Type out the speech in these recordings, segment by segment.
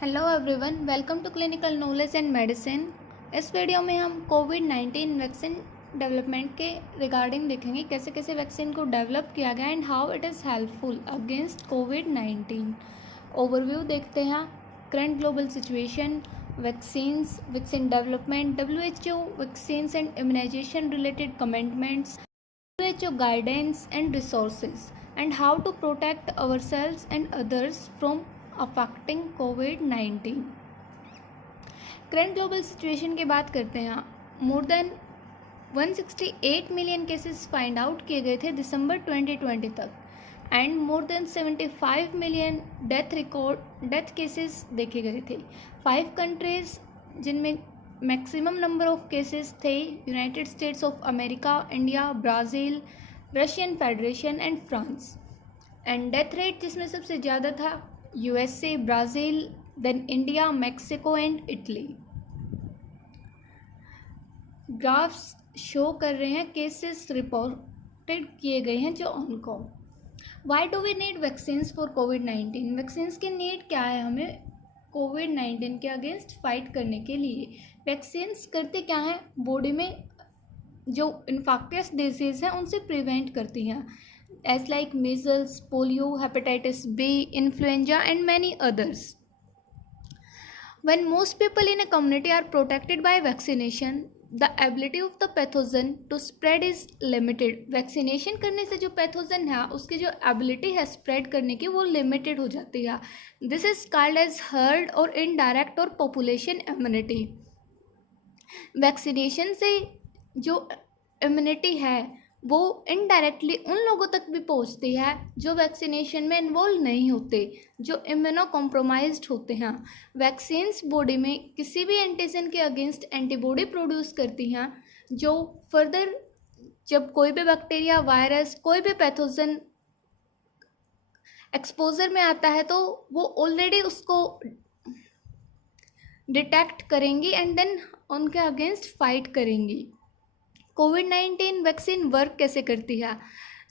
Hello everyone, welcome to clinical knowledge and medicine. इस video में हम कोविड-19 वैक्सीन डेवलपमेंट के रिगार्डिंग देखेंगे कैसे कैसे वैक्सीन को डेवलप किया गया and how it is helpful against कोविड-19। ओवरव्यू देखते हैं। Current global situation, vaccines, vaccine development, WHO vaccines and immunization related commitments, WHO guidance and resources, and how to protect ourselves and others from affecting COVID-19। Current global situation की बात करते हैं। More than 168 million cases find out किए गए थे दिसंबर 2020 तक and more than 75 million death cases देखे गए थे। 5 कंट्रीज जिनमें मैक्सिमम नंबर ऑफ केसेस थे United States of America, India, Brazil, Russian Federation and France. And death rate जिसमें सबसे ज़्यादा था USA, Brazil, then India, Mexico and Italy. Graphs show कर रहे हैं केसेस रिपोर्टेड किए गए हैं जो ऑनको। Why do we need vaccines for कोविड-19? वैक्सीन्स की नीड क्या है हमें कोविड-19 के अगेंस्ट फाइट करने के लिए? वैक्सीन्स करते क्या हैं? बॉडी में जो इन्फेक्टियस डिजीज़ हैं उनसे प्रिवेंट करती हैं, as like measles, polio, hepatitis B, influenza and many others. When most people in a community are protected by vaccination, the ability of the pathogen to spread is limited. Vaccination करने से जो pathogen है उसकी जो ability है spread करने की वो लिमिटेड हो जाती है। This is called as herd or indirect or population immunity. Vaccination से जो इम्यूनिटी है वो इनडायरेक्टली उन लोगों तक भी पहुंचती है जो वैक्सीनेशन में इन्वॉल्व नहीं होते, जो इम्यूनो कॉम्प्रोमाइज्ड होते हैं। वैक्सीन्स बॉडी में किसी भी एंटीजन के अगेंस्ट एंटीबॉडी प्रोड्यूस करती हैं जो फर्दर जब कोई भी बैक्टीरिया, वायरस, कोई भी पैथोजन एक्सपोजर में आता है तो वो ऑलरेडी उसको डिटेक्ट करेंगी एंड देन उनके अगेंस्ट फाइट करेंगी। कोविड-19 वैक्सीन वर्क कैसे करती है?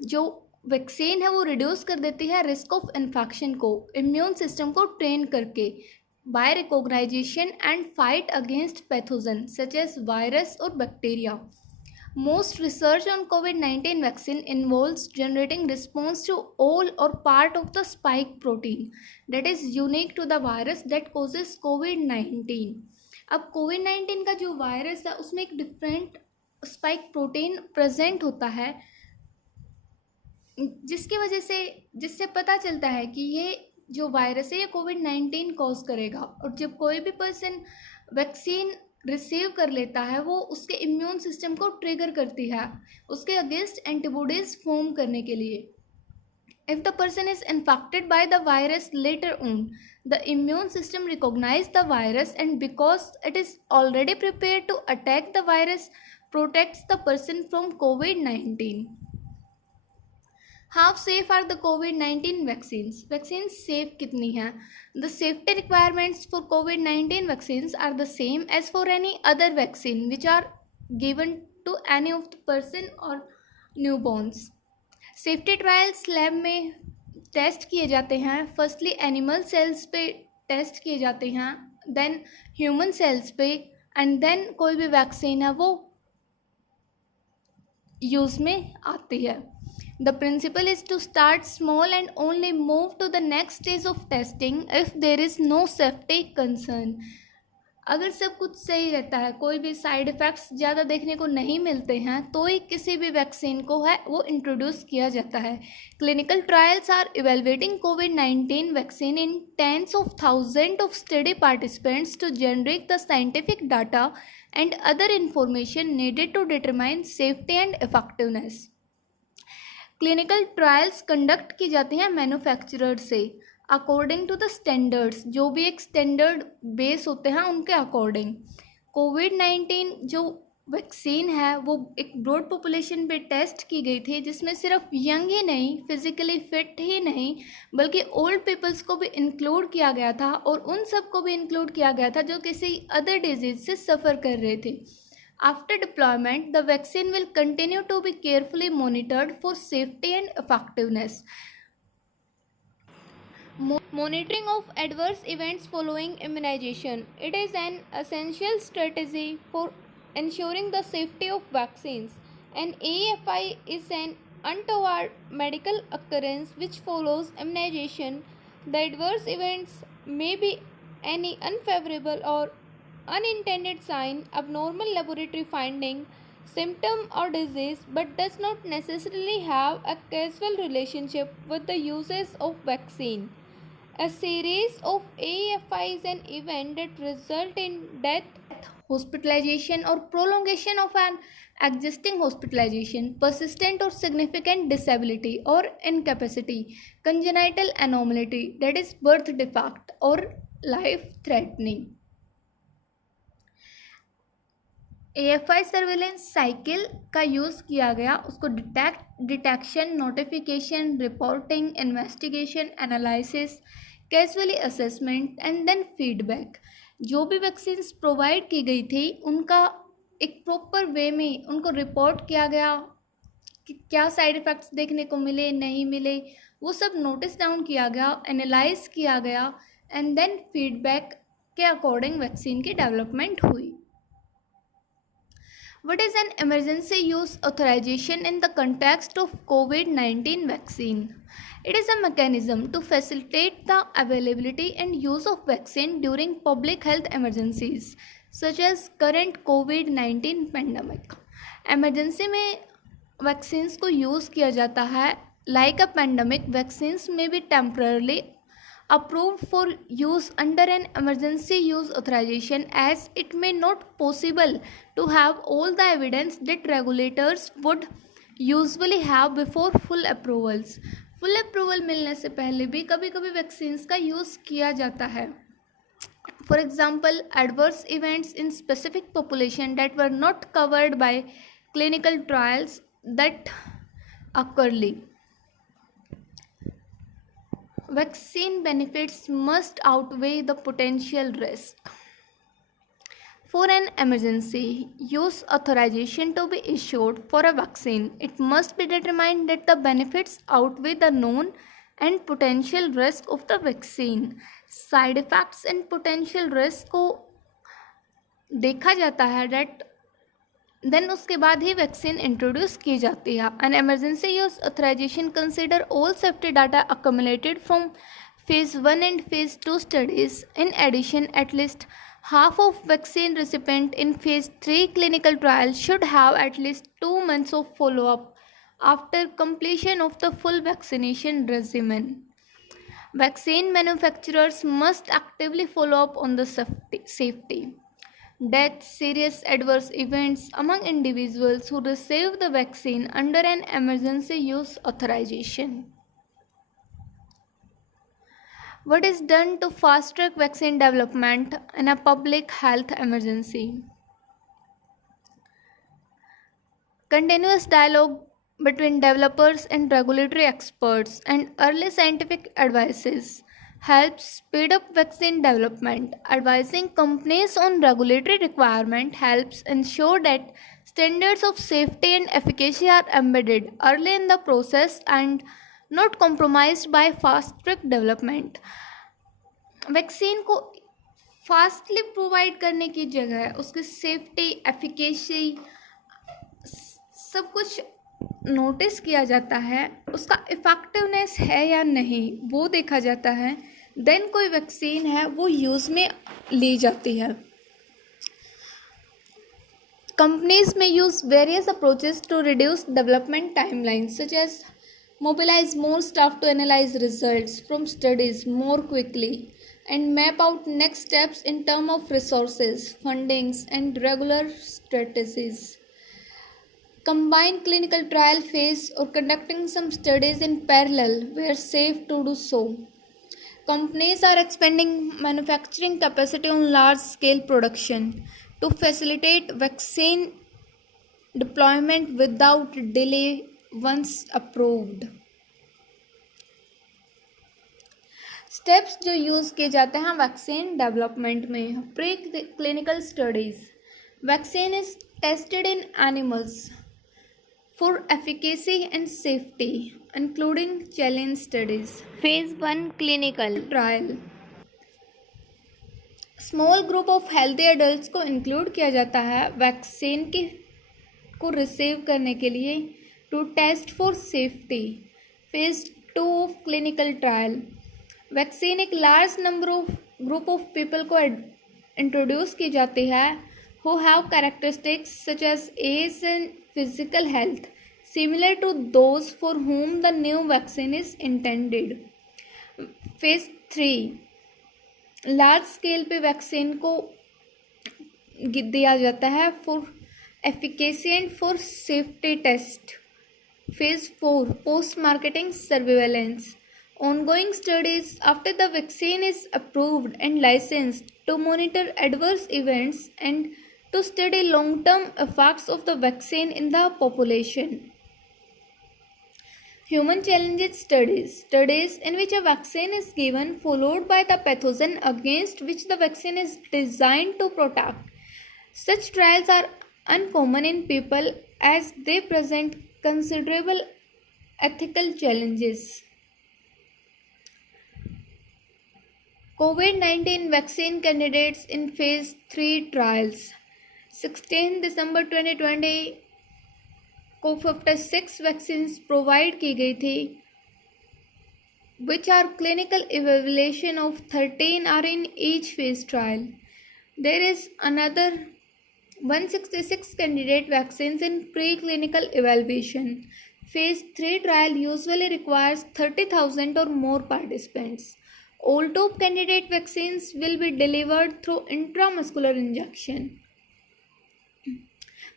जो वैक्सीन है वो रिड्यूस कर देती है रिस्क ऑफ इन्फेक्शन को, इम्यून सिस्टम को ट्रेन करके by recognization and fight against pathogen such as virus और bacteria. Most research on COVID-19 vaccine involves generating response to all or part of the spike protein that is unique to the virus that causes COVID-19। अब COVID-19 का जो virus है उसमें एक different spike protein present होता है जिसकी वजह से जिससे पता चलता है कि ये जो वायरस है ये कोविड-19 कॉज करेगा। और जब कोई भी पर्सन वैक्सीन रिसीव कर लेता है वो उसके इम्यून सिस्टम को ट्रिगर करती है उसके अगेंस्ट एंटीबॉडीज फॉर्म करने के लिए। If the person is infected by the virus later on, the immune system recognizes the virus and because it is already prepared to attack the virus, protects the person from COVID-19. How safe are the COVID-19 vaccines? Vaccines safe कितनी हैं? The safety requirements for COVID-19 vaccines are the same as for any other vaccine which are given to any of the person or newborns. Safety trials lab में test किए जाते हैं। Firstly animal cells पे test किए जाते हैं, then human cells पे and then कोई भी वैक्सीन है वो यूज़ में आती है। The principle is to start small and only move to the next stage of testing if there is no safety concern. अगर सब कुछ सही रहता है, कोई भी साइड इफ़ेक्ट्स ज़्यादा देखने को नहीं मिलते हैं तो ही किसी भी वैक्सीन को है वो इंट्रोड्यूस किया जाता है। क्लिनिकल ट्रायल्स आर इवेलुएटिंग कोविड-19 vaccine in tens of thousand of study participants to generate the scientific data and other information needed to determine safety and effectiveness. Clinical trials conduct की जाती हैं मैन्युफैक्चरर से according to the standards, जो भी एक standard base होते हैं उनके अकॉर्डिंग। कोविड-19 जो वैक्सीन है वो एक ब्रॉड पॉपुलेशन पे टेस्ट की गई थी जिसमें सिर्फ यंग ही नहीं, फिजिकली फिट ही नहीं बल्कि ओल्ड पीपल्स को भी इंक्लूड किया गया था और उन सब को भी इंक्लूड किया गया था जो किसी अदर डिजीज से सफ़र कर रहे थे। After deployment the vaccine will continue to be carefully monitored for safety and effectiveness. Monitoring of adverse events following immunization. It is an essential strategy for ensuring the safety of vaccines. An AFI is an untoward medical occurrence which follows immunization. The adverse events may be any unfavorable or unintended sign, abnormal laboratory finding, symptom, or disease, but does not necessarily have a causal relationship with the uses of vaccine. A series of AFI is an event that result in death, hospitalization, or prolongation of an existing hospitalization, persistent or significant disability or incapacity, congenital anomaly, that is birth defect, or life threatening. AFI surveillance cycle का use किया गया, उसको detection, notification, reporting, investigation, analysis, causally assessment and then feedback. जो भी vaccines provide की गई थी उनका एक प्रॉपर वे में उनको रिपोर्ट किया गया कि क्या साइड इफ़ेक्ट्स देखने को मिले, नहीं मिले, वो सब नोटिस डाउन किया गया, एनालाइज किया गया एंड देन फीडबैक के अकॉर्डिंग वैक्सीन की डेवलपमेंट हुई. What is an emergency use authorization in the context of COVID-19 vaccine? It is a mechanism to facilitate the availability and use of vaccine during public health emergencies such as current COVID-19 pandemic. Emergency में vaccines को use किया जाता है. Like a pandemic, vaccines may be temporarily approved for use under an emergency use authorization as it may not possible to have all the evidence that regulators would usually have before full approvals. Full approval मिलने से पहले भी कभी कभी vaccines का use किया जाता है. For example, adverse events in specific population that were not covered by clinical trials that occurred. Vaccine benefits must outweigh the potential risk. For an emergency use authorization to be issued for a vaccine, it must be determined that the benefits outweigh the known and potential risk of the vaccine. Side effects and potential risk को देखा जाता है that then उसके बाद ही vaccine introduce की जाती है. An emergency use authorization consider all safety data accumulated from phase 1 and phase 2 studies. In addition, at least half of vaccine recipient in phase 3 clinical trial should have at least 2 months of follow-up after completion of the full vaccination regimen. Vaccine manufacturers must actively follow up on the safety, death, serious adverse events among individuals who receive the vaccine under an emergency use authorization. What is done to fast-track vaccine development in a public health emergency? Continuous dialogue between developers and regulatory experts and early scientific advices helps speed up vaccine development. Advising companies on regulatory requirement helps ensure that standards of safety and efficacy are embedded early in the process and not compromised by fast track development. Vaccine को fastly provide करने की जगह उसकी safety, efficacy सब कुछ notice किया जाता है, उसका इफ़ेक्टिवनेस है या नहीं वो देखा जाता है, देन कोई वैक्सीन है वो यूज़ में ली जाती है. Companies may use various approaches to reduce development timelines, such as mobilize more staff to analyze results from studies more quickly and map out next steps in terms of resources, fundings, and regular strategies. Combine clinical trial phase or conducting some studies in parallel where safe to do so. Companies are expanding manufacturing capacity on large scale production to facilitate vaccine deployment without delay once approved. Steps जो use किए जाते हैं vaccine development में. Pre clinical studies. Vaccine is tested in animals for efficacy and safety, including challenge studies. Phase 1 clinical trial small group of healthy adults को include किया जाता है vaccine की को रिसीव करने के लिए to test for safety. Phase 2 of clinical trial vaccine एक large number of group of people को इंट्रोड्यूस की जाती है who have characteristics such as age and physical health similar to those for whom the new vaccine is intended. Phase 3 large scale पे vaccine को दिया जाता है for efficacy and for safety test. Phase 4 post marketing surveillance ongoing studies after the vaccine is approved and licensed to monitor adverse events and to study long-term effects of the vaccine in the population. Human challenges studies in which a vaccine is given followed by the pathogen against which the vaccine is designed to protect. Such trials are uncommon in people as they present considerable ethical challenges. COVID-19 vaccine candidates in phase 3 trials. 16 December 2020 को 56 vaccines provide की गई थी which are clinical evaluation of 13 are in each phase trial. There is another 166 candidate vaccines in preclinical evaluation. Phase 3 trial usually requires 30,000 or more participants. All two candidate vaccines will be delivered through intramuscular injection.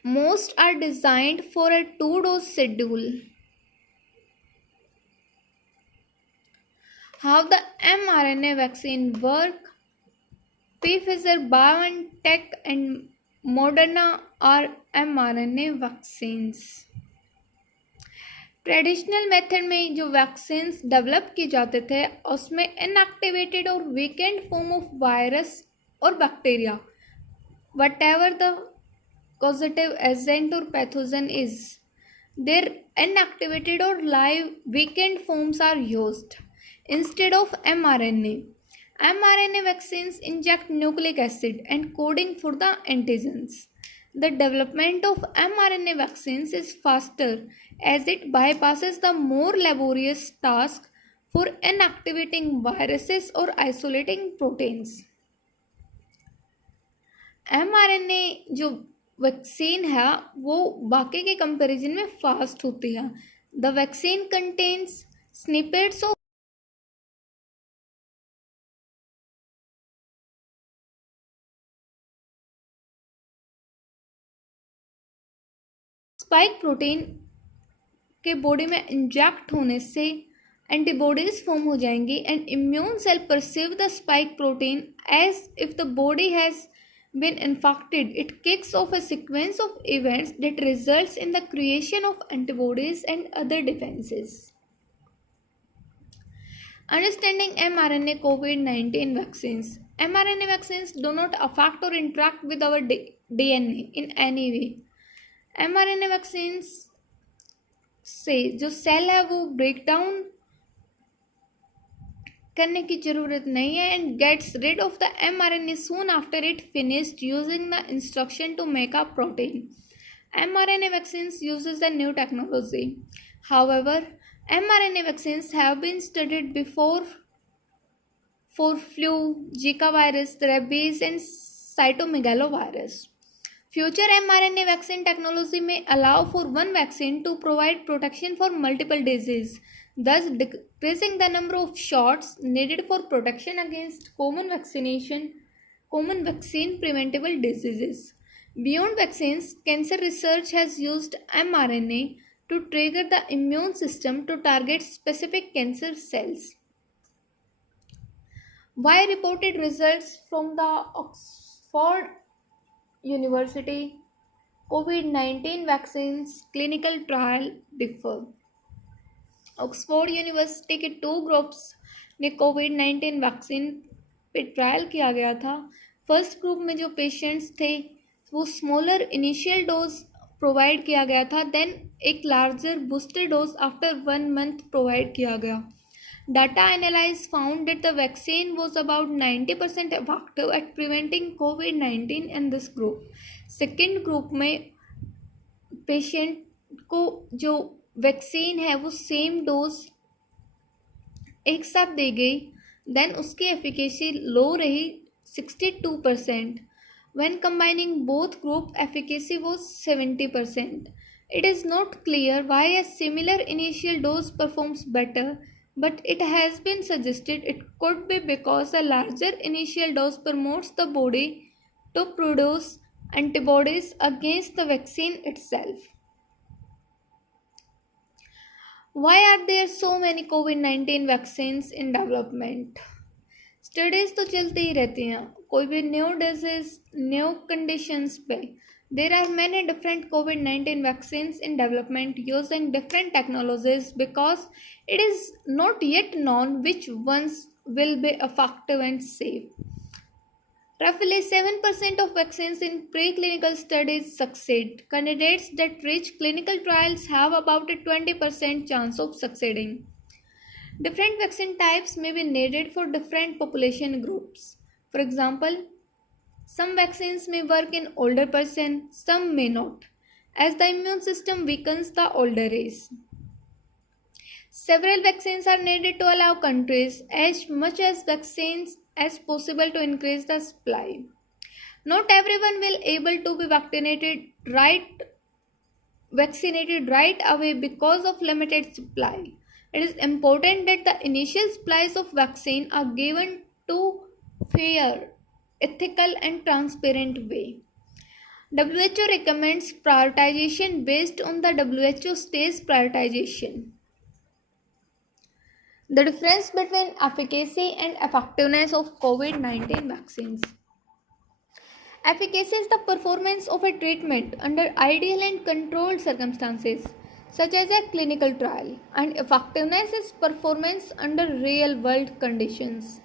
Most are designed for a 2-dose schedule. How the mRNA vaccine work? Pfizer, BioNTech and Moderna are mRNA vaccines. Traditional method में जो vaccines develop किए जाते थे उसमें inactivated और weekend form of virus और bacteria what ever the causative agent or pathogen is, their inactivated or live weakened forms are used instead of mRNA. mRNA vaccines inject nucleic acid and coding for the antigens. The development of mRNA vaccines is faster as it bypasses the more laborious task for inactivating viruses or isolating proteins. mRNA जो vaccine है वो बाकी के comparison में fast होती है. The vaccine contains snippets of spike protein के body में इंजेक्ट होने से एंटीबॉडीज फॉर्म हो जाएंगी and immune cell perceive the spike protein as if the body has been infected. It kicks off a sequence of events that results in the creation of antibodies and other defenses. Understanding mRNA COVID-19 vaccines. mRNA vaccines do not affect or interact with our DNA in any way. mRNA vaccines से जो cell है वो break down करने की जरूरत नहीं है and gets rid of the mRNA soon after it finished using the instruction to make a protein. mRNA vaccines uses a new technology. However, mRNA vaccines have been studied before for flu, Zika virus, rabies and cytomegalovirus. Future mRNA vaccine technology may allow for one vaccine to provide protection for multiple diseases, thus decreasing the number of shots needed for protection against common vaccine preventable diseases. Beyond vaccines, cancer research has used mRNA to trigger the immune system to target specific cancer cells. Why reported results from the Oxford University COVID-19 vaccines clinical trial differ. Oxford university के 2 groups ने कोविड-19 vaccine पे trial किया गया था. First group में जो patients थे वो स्मॉलर इनिशियल डोज प्रोवाइड किया गया था, देन एक larger booster dose after 1 month provide किया गया. Data analysis found that the vaccine was about 90% effective at preventing COVID-19 in this group. Second group में पेशेंट को जो वैक्सीन है वो सेम डोज एक साथ दी गई, देन उसकी एफिकेसी लो रही 62%. When combining both group, efficacy was 70%. It is not clear why a similar initial dose performs better, but it has been suggested it could be because a larger initial dose promotes the body to produce antibodies against the vaccine itself. Why are there so many COVID-19 vaccines in development? Studies तो चलती ही रहती हैं, कोई भी new disease new conditions पे. There are many different COVID-19 vaccines in development using different technologies because it is not yet known which ones will be effective and safe. Roughly 7% of vaccines in preclinical studies succeed. Candidates that reach clinical trials have about a 20% chance of succeeding. Different vaccine types may be needed for different population groups. For example, some vaccines may work in older person, some may not, as the immune system weakens the older age. Several vaccines are needed to allow countries as much as vaccines as possible to increase the supply. Not everyone will able to be vaccinated right away because of limited supply. It is important that the initial supplies of vaccine are given to fair, ethical and transparent way. WHO recommends prioritization based on the WHO stage prioritization. The difference between efficacy and effectiveness of COVID-19 vaccines. Efficacy is the performance of a treatment under ideal and controlled circumstances, such as a clinical trial, and effectiveness is performance under real-world conditions.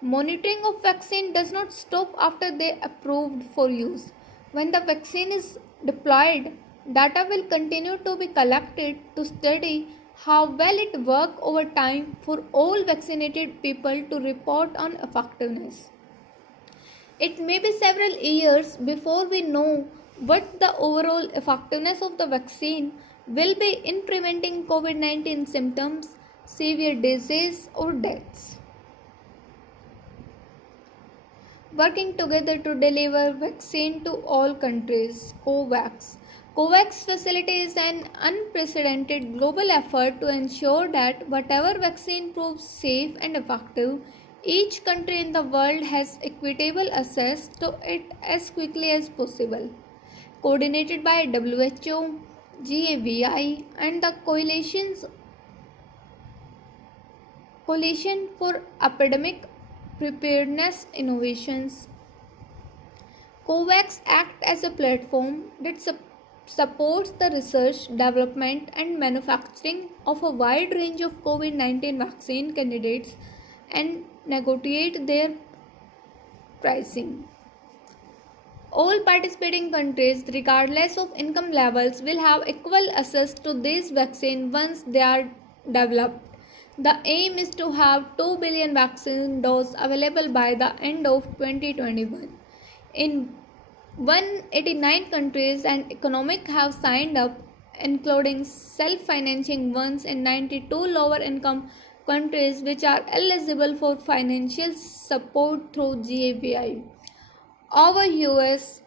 Monitoring of vaccine does not stop after they are approved for use. When the vaccine is deployed, data will continue to be collected to study how well it works over time for all vaccinated people to report on effectiveness. It may be several years before we know what the overall effectiveness of the vaccine will be in preventing COVID-19 symptoms, severe disease or deaths. Working together to deliver vaccine to all countries, COVAX. COVAX facility is an unprecedented global effort to ensure that whatever vaccine proves safe and effective, each country in the world has equitable access to it as quickly as possible. Coordinated by WHO, GAVI and the Coalition for Epidemic Preparedness Innovations, COVAX acts as a platform that supports the research, development and manufacturing of a wide range of COVID-19 vaccine candidates and negotiate their pricing. All participating countries, regardless of income levels, will have equal access to these vaccines once they are developed. The aim is to have 2 billion vaccine doses available by the end of 2021. In 189 countries and economic have signed up, including self-financing ones in 92 lower-income countries which are eligible for financial support through GAVI. Over US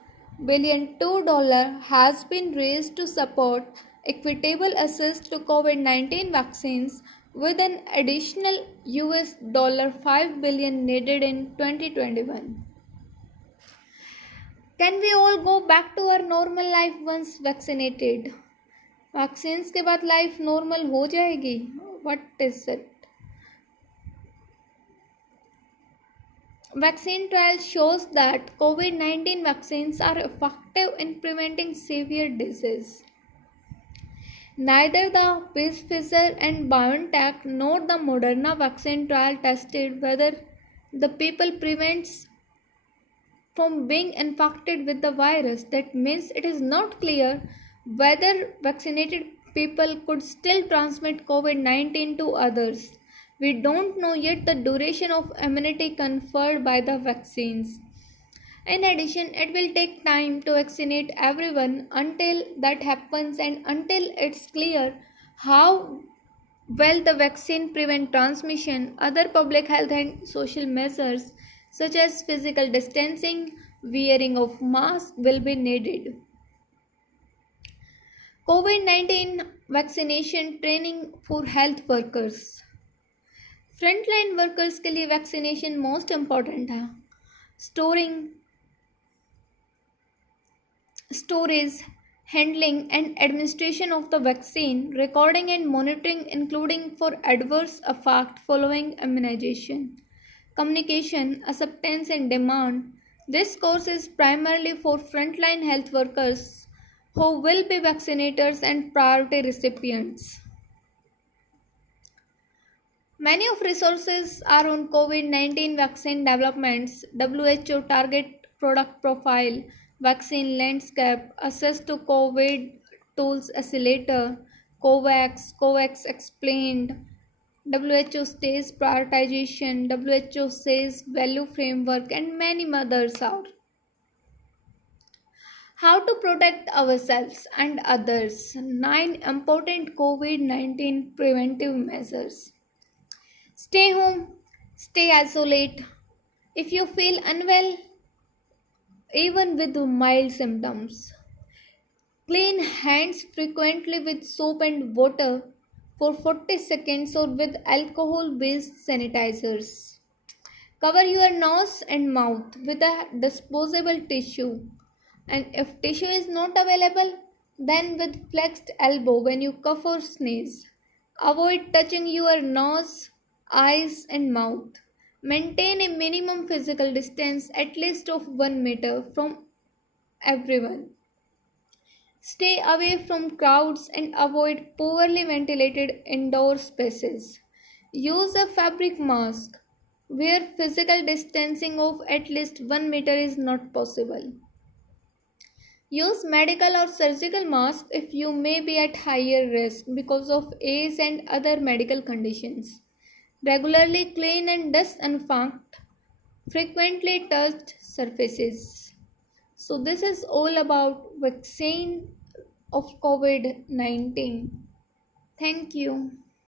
billion $2 has been raised to support equitable access to COVID-19 vaccines, with an additional $5 billion needed in 2021. Can we all go back to our normal life once vaccinated? Vaccines के बाद life normal हो जाएगी? What is it? Vaccine trial shows that COVID-19 vaccines are effective in preventing severe disease. Neither the Pfizer and BioNTech nor the Moderna vaccine trial tested whether the people prevents from being infected with the virus. That means it is not clear whether vaccinated people could still transmit COVID 19 to others. We don't know yet the duration of immunity conferred by the vaccines. In addition, it will take time to vaccinate everyone until that happens and until it's clear how well the vaccine prevent transmission. Other public health and social measures such as physical distancing, wearing of masks will be needed. COVID 19 vaccination training for health workers. Frontline workers के लिए vaccination most important है. Storing storage, handling, and administration of the vaccine, recording and monitoring, including for adverse effect following immunization, communication, acceptance, and demand. This course is primarily for frontline health workers who will be vaccinators and priority recipients. Many of resources are on COVID-19 vaccine developments, WHO target product profile, vaccine landscape, access to COVID tools accelerator, COVAX explained, WHO says prioritization, WHO says value framework, and many others are. How to protect ourselves and others. 9 important COVID 19 preventive measures. Stay home, stay isolate. If you feel unwell, even with mild symptoms, clean hands frequently with soap and water for 40 seconds or with alcohol based sanitizers. Cover your nose and mouth with a disposable tissue. And if tissue is not available, then with flexed elbow when you cough or sneeze. Avoid touching your nose, eyes, and mouth. Maintain a minimum physical distance at least of 1 meter from everyone. Stay away from crowds and avoid poorly ventilated indoor spaces. Use a fabric mask where physical distancing of at least 1 meter is not possible. Use medical or surgical masks if you may be at higher risk because of age and other medical conditions. Regularly clean and disinfect frequently touched surfaces. So this is all about vaccine of COVID-19. Thank you.